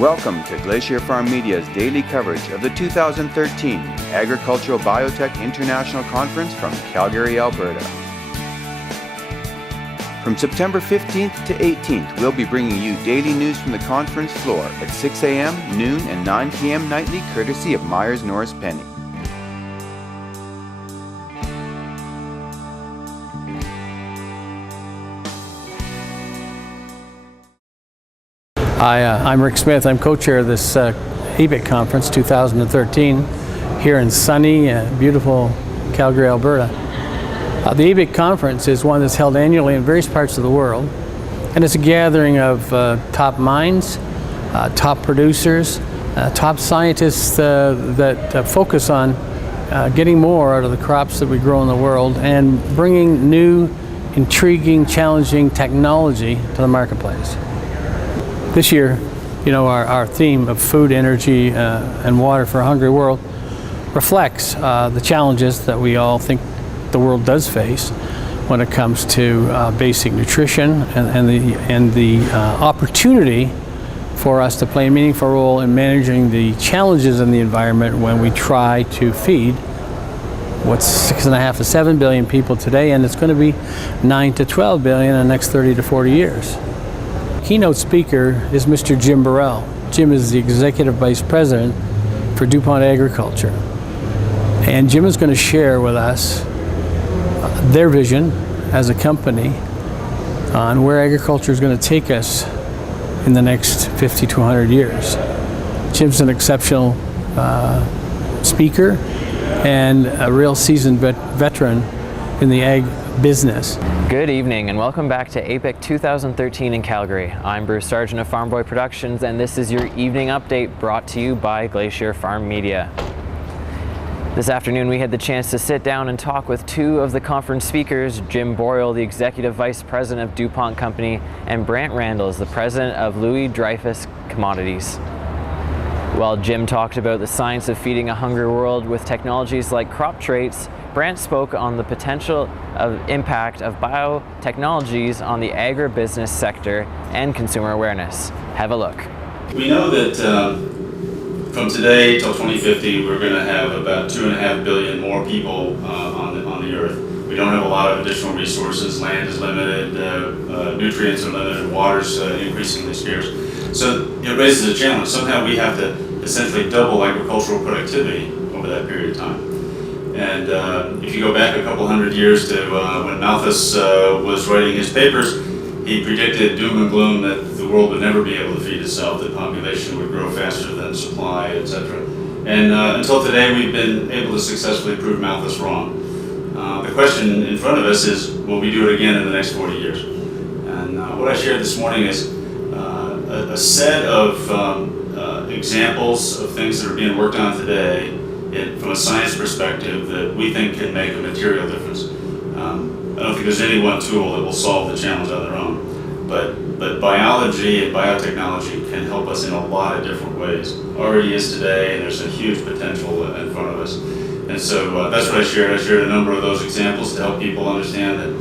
Welcome to Glacier Farm Media's daily coverage of the 2013 Agricultural Biotech International Conference from Calgary, Alberta. From September 15th to 18th, we'll be bringing you daily news from the conference floor at 6 a.m., noon, and 9 p.m. nightly, courtesy of Myers Norris Penny. Hi, I'm Rick Smith. I'm co-chair of this ABIC conference 2013 here in sunny, beautiful Calgary, Alberta. The ABIC conference is one that's held annually in various parts of the world, and it's a gathering of top minds, top producers, top scientists that focus on getting more out of the crops that we grow in the world and bringing new, intriguing, challenging technology to the marketplace. This year, our theme of food, energy, and water for a hungry world reflects the challenges that we all think the world does face when it comes to basic nutrition and the opportunity for us to play a meaningful role in managing the challenges in the environment when we try to feed what's 6.5 to 7 billion people today, and it's going to be 9 to 12 billion in the next 30 to 40 years. Keynote speaker is Mr. Jim Burrell. Jim is the Executive Vice President for Dupont Agriculture. And Jim is going to share with us their vision as a company on where agriculture is going to take us in the next 50 to 100 years. Jim's an exceptional speaker and a real seasoned veteran in the ag business. Good evening and welcome back to ABIC 2013 in Calgary. I'm Bruce Arjun of Farm Boy Productions, and this is your evening update brought to you by Glacier Farm Media. This afternoon we had the chance to sit down and talk with two of the conference speakers, Jim Boyle, the Executive Vice President of Dupont Company, and Brant Randall, the President of Dreyfus Commodities. While Jim talked about the science of feeding a hungry world with technologies like crop traits, Brant spoke on the potential impact of biotechnologies on the agribusiness sector and consumer awareness. Have a look. We know that from today till 2050, we're going to have about 2.5 billion more people on the earth. We don't have a lot of additional resources. Land is limited, nutrients are limited, water's increasingly scarce. So it raises a challenge. Somehow we have to essentially double agricultural productivity over that period of time. And if you go back a couple hundred years to when Malthus was writing his papers, he predicted doom and gloom that the world would never be able to feed itself, that population would grow faster than supply, etc. And until today, we've been able to successfully prove Malthus wrong. The question in front of us is, will we do it again in the next 40 years? And what I shared this morning is a set of examples of things that are being worked on today from a science perspective that we think can make a material difference. I don't think there's any one tool that will solve the challenge on their own, but biology and biotechnology can help us in a lot of different ways. Already is today, and there's a huge potential in front of us. And so that's what I shared. I shared a number of those examples to help people understand that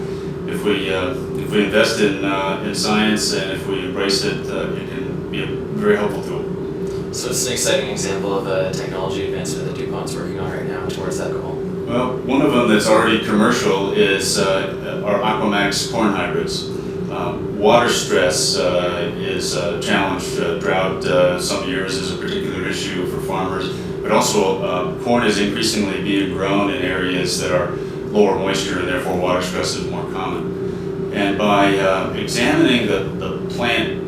if we invest in science and if we embrace it, it can be a very helpful tool. So it's an exciting example of a technology advancement that DuPont's working on right now towards that goal. Well, one of them that's already commercial is our Aquamax corn hybrids. Water stress is a challenge. Drought some years is a particular issue for farmers, but also corn is increasingly being grown in areas that are lower moisture and therefore water stress is more common. And by examining the plant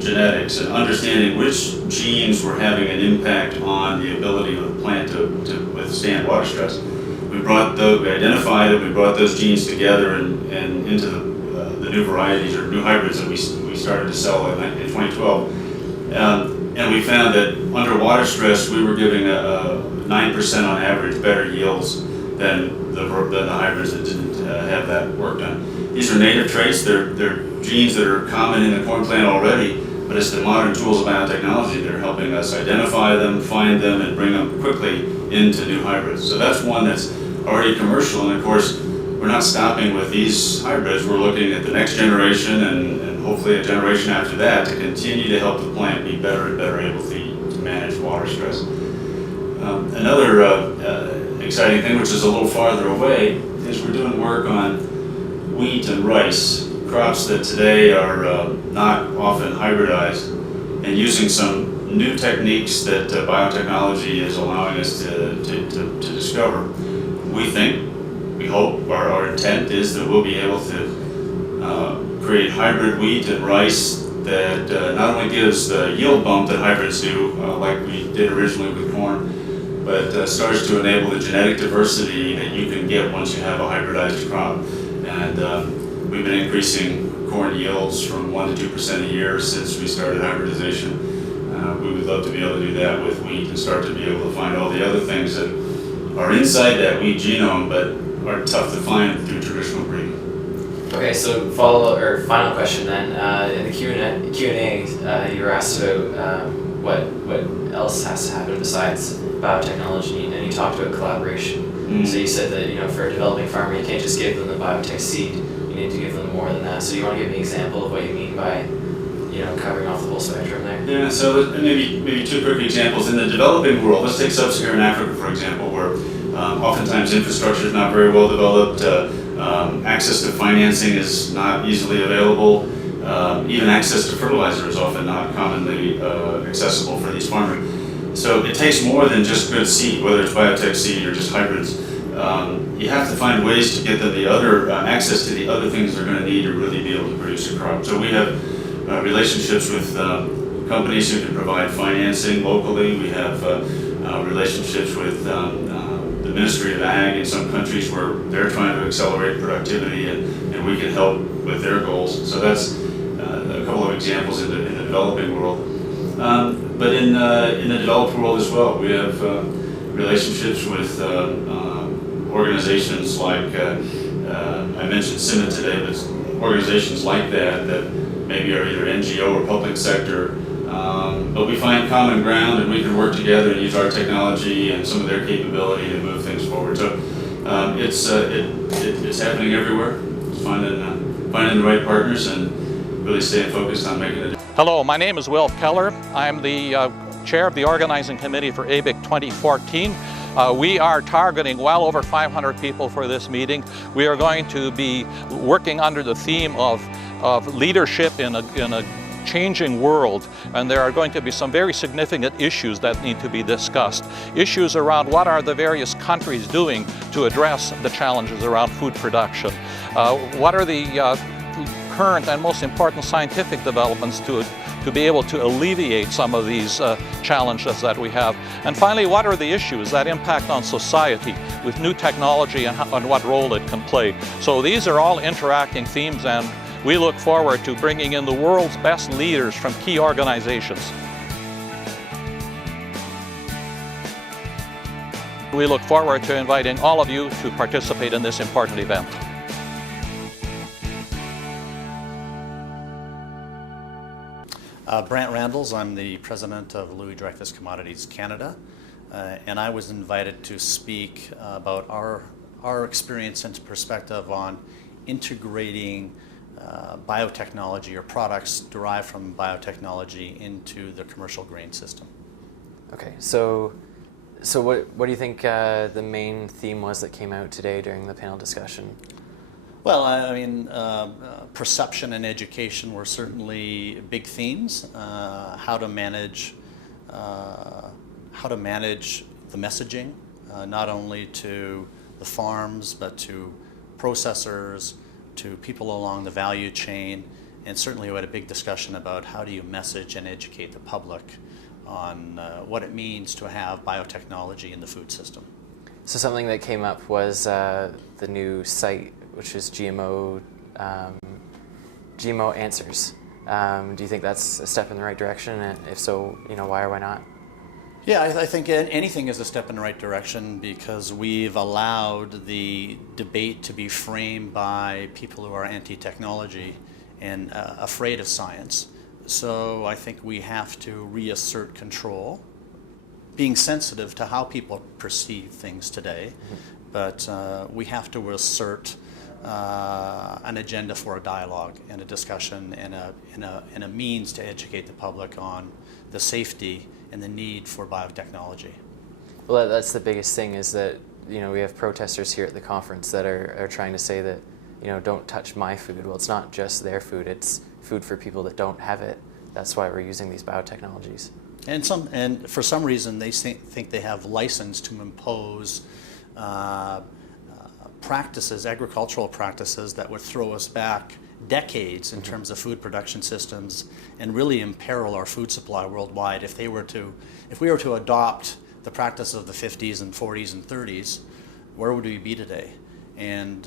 genetics and understanding which genes were having an impact on the ability of the plant to withstand water stress, we identified and we brought those genes together and into the new varieties or new hybrids that we started to sell in 2012. And we found that under water stress, we were giving 9% on average better yields than the hybrids that didn't have that work done. These are native traits. They're genes that are common in the corn plant already, but it's the modern tools of biotechnology that are helping us identify them, find them, and bring them quickly into new hybrids. So that's one that's already commercial, and of course, we're not stopping with these hybrids. We're looking at the next generation and hopefully a generation after that, to continue to help the plant be better and better able to manage water stress. Another exciting thing, which is a little farther away, is we're doing work on wheat and rice, crops that today are not often hybridized, and using some new techniques that biotechnology is allowing us to discover. We think, we hope, our intent is that we'll be able to create hybrid wheat and rice that not only gives the yield bump that hybrids do, like we did originally with corn, but starts to enable the genetic diversity that you can get once you have a hybridized crop. And we've been increasing corn yields from 1% to 2% a year since we started hybridization. We would love to be able to do that with wheat and start to be able to find all the other things that are inside that wheat genome but are tough to find through traditional breeding. Okay, so final question then. In the Q&A, you were asked about what else has to happen besides biotechnology, and you talked about collaboration. Mm-hmm. So you said that for a developing farmer, you can't just give them the biotech seed. You need to give them more than that. So you want to give me an example of what you mean by covering off the whole spectrum there? Yeah, so maybe two quick examples. In the developing world, let's take sub-Saharan Africa, for example, where oftentimes infrastructure is not very well developed, access to financing is not easily available, even access to fertilizer is often not commonly accessible for these farmers. So it takes more than just good seed, whether it's biotech seed or just hybrids. You have to find ways to get them the other access to the other things they're going to need to really be able to produce a crop. So we have relationships with companies who can provide financing locally. We have relationships with the Ministry of Ag in some countries where they're trying to accelerate productivity, and we can help with their goals. So that's a couple of examples in the developing world. But in the developed world as well, we have relationships with organizations like, I mentioned CIMA today, but organizations like that maybe are either NGO or public sector, but we find common ground and we can work together and use our technology and some of their capability to move things forward. So it's happening everywhere. It's finding the right partners and really staying focused on making a difference. Hello, my name is Will Keller. I'm the chair of the organizing committee for ABIC 2014. We are targeting well over 500 people for this meeting. We are going to be working under the theme of leadership in a changing world, and there are going to be some very significant issues that need to be discussed. Issues around what are the various countries doing to address the challenges around food production. What are the current and most important scientific developments to be able to alleviate some of these challenges that we have. And finally, what are the issues that impact on society with new technology and what role it can play. So these are all interacting themes, and we look forward to bringing in the world's best leaders from key organizations. We look forward to inviting all of you to participate in this important event. Brant Randall, I'm the president of Dreyfus Commodities Canada, and I was invited to speak about our experience and perspective on integrating biotechnology or products derived from biotechnology into the commercial grain system. Okay, so what do you think the main theme was that came out today during the panel discussion? Well, I mean, perception and education were certainly big themes. How to manage the messaging, not only to the farms, but to processors, to people along the value chain, and certainly we had a big discussion about how do you message and educate the public on what it means to have biotechnology in the food system. So something that came up was the new site, which is GMO Answers. Do you think that's a step in the right direction? And if so, why or why not? Yeah, I think anything is a step in the right direction because we've allowed the debate to be framed by people who are anti-technology and afraid of science. So I think we have to reassert control, being sensitive to how people perceive things today, but we have to assert an agenda for a dialogue and a discussion and a means to educate the public on the safety and the need for biotechnology. Well, that's the biggest thing, is that, you know, we have protesters here at the conference that are trying to say that, you know, don't touch my food. Well, it's not just their food, it's food for people that don't have it. That's why we're using these biotechnologies. And for some reason they think they have license to impose practices, agricultural practices, that would throw us back decades in terms of food production systems and really imperil our food supply worldwide. If we were to adopt the practice of the 50s and 40s and 30s, where would we be today? And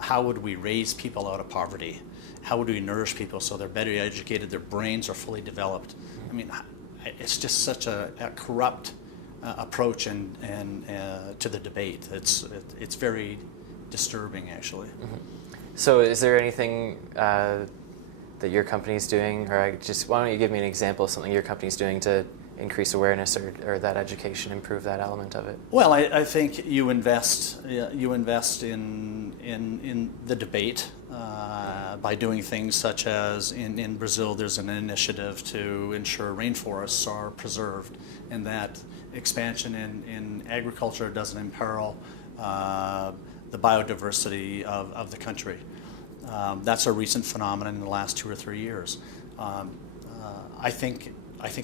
how would we raise people out of poverty? How would we nourish people so they're better educated, their brains are fully developed? I mean, it's just such a corrupt approach and to the debate. It's very disturbing, actually. Mm-hmm. So is there anything that your company's doing, or why don't you give me an example of something your company's doing to increase awareness or that education, improve that element of it? Well, I think you invest in the debate by doing things such as in Brazil there's an initiative to ensure rainforests are preserved, and that expansion in agriculture doesn't imperil the biodiversity of the country. That's a recent phenomenon in the last 2 or 3 years. I think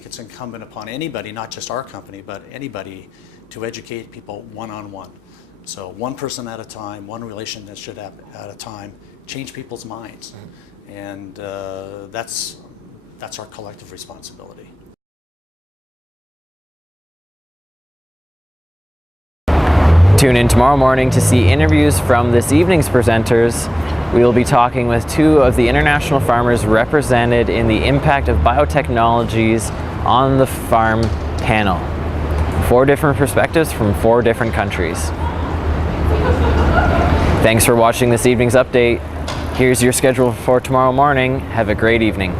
it's incumbent upon anybody, not just our company, but anybody, to educate people one-on-one. So one person at a time, one relationship at a time, change people's minds. Mm-hmm. And that's our collective responsibility. Tune in tomorrow morning to see interviews from this evening's presenters. We will be talking with 2 of the international farmers represented in the Impact of Biotechnologies on the Farm panel. 4 different perspectives from 4 different countries. Thanks for watching this evening's update. Here's your schedule for tomorrow morning. Have a great evening.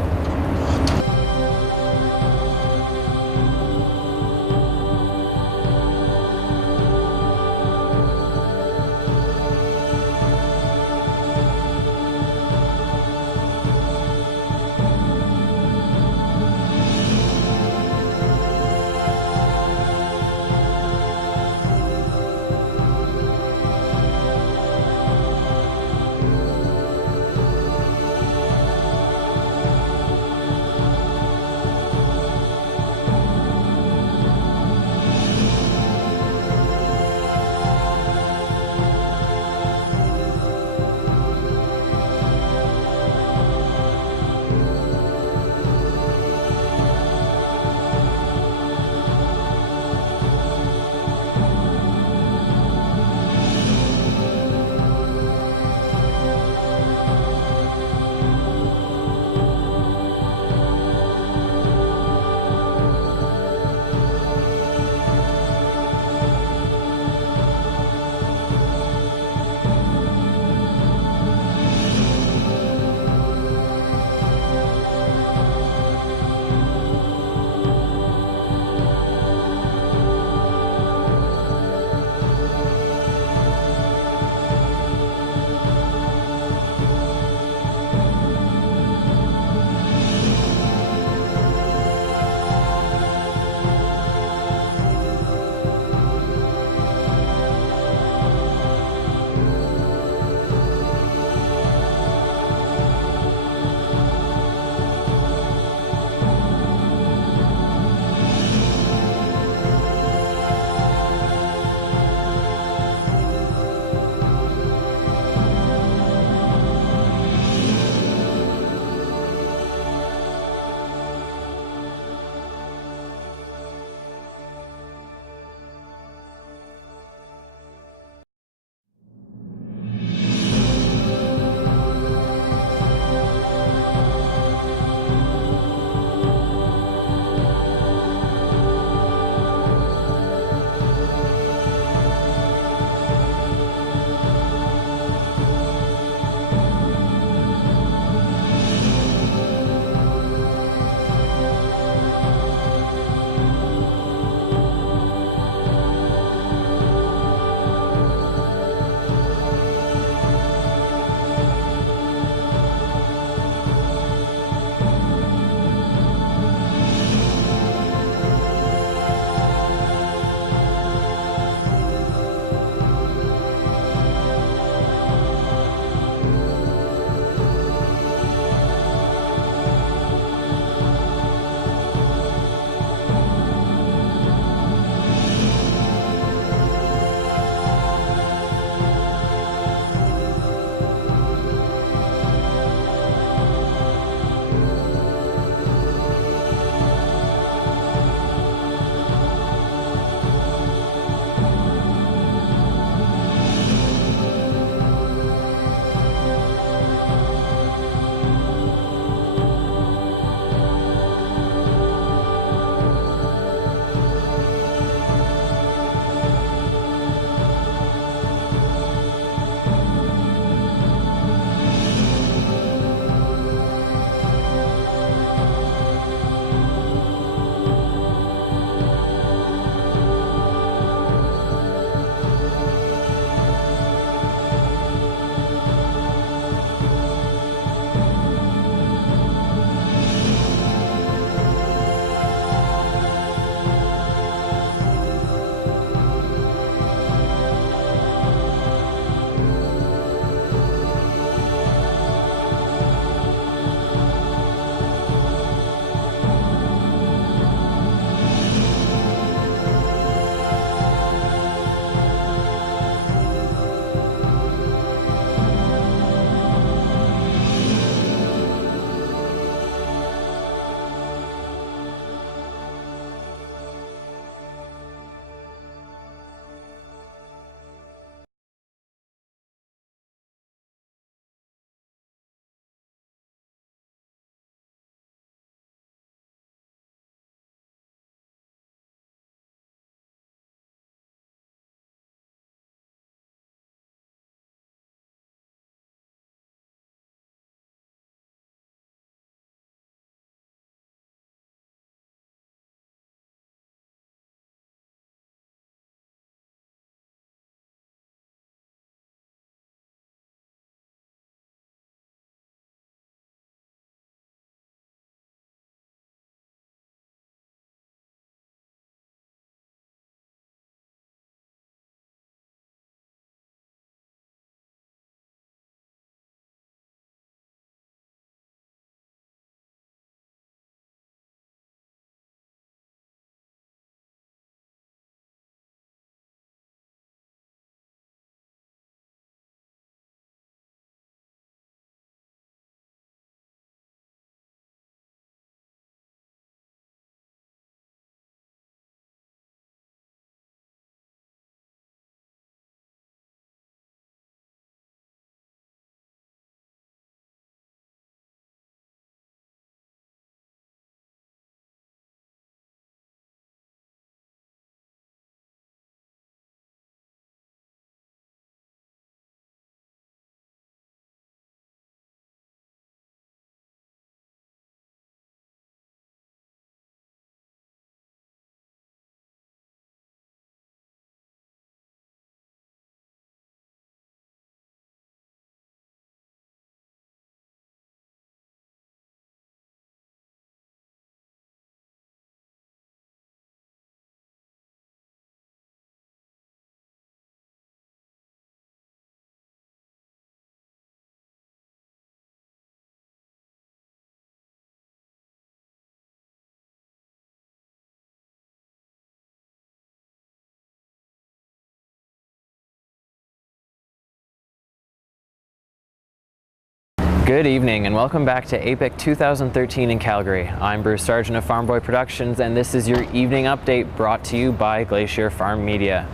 Good evening and welcome back to ABIC 2013 in Calgary. I'm Bruce Arjun of Farm Boy Productions, and this is your evening update brought to you by Glacier Farm Media.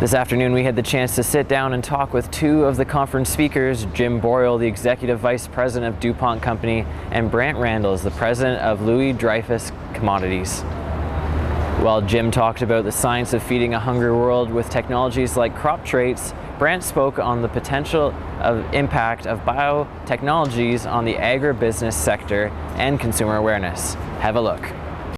This afternoon we had the chance to sit down and talk with two of the conference speakers, Jim Boyle, the Executive Vice President of Dupont Company, and Brant Randall, the President of Dreyfus Commodities. While Jim talked about the science of feeding a hungry world with technologies like crop traits, Brant spoke on the potential impact of biotechnologies on the agribusiness sector and consumer awareness. Have a look.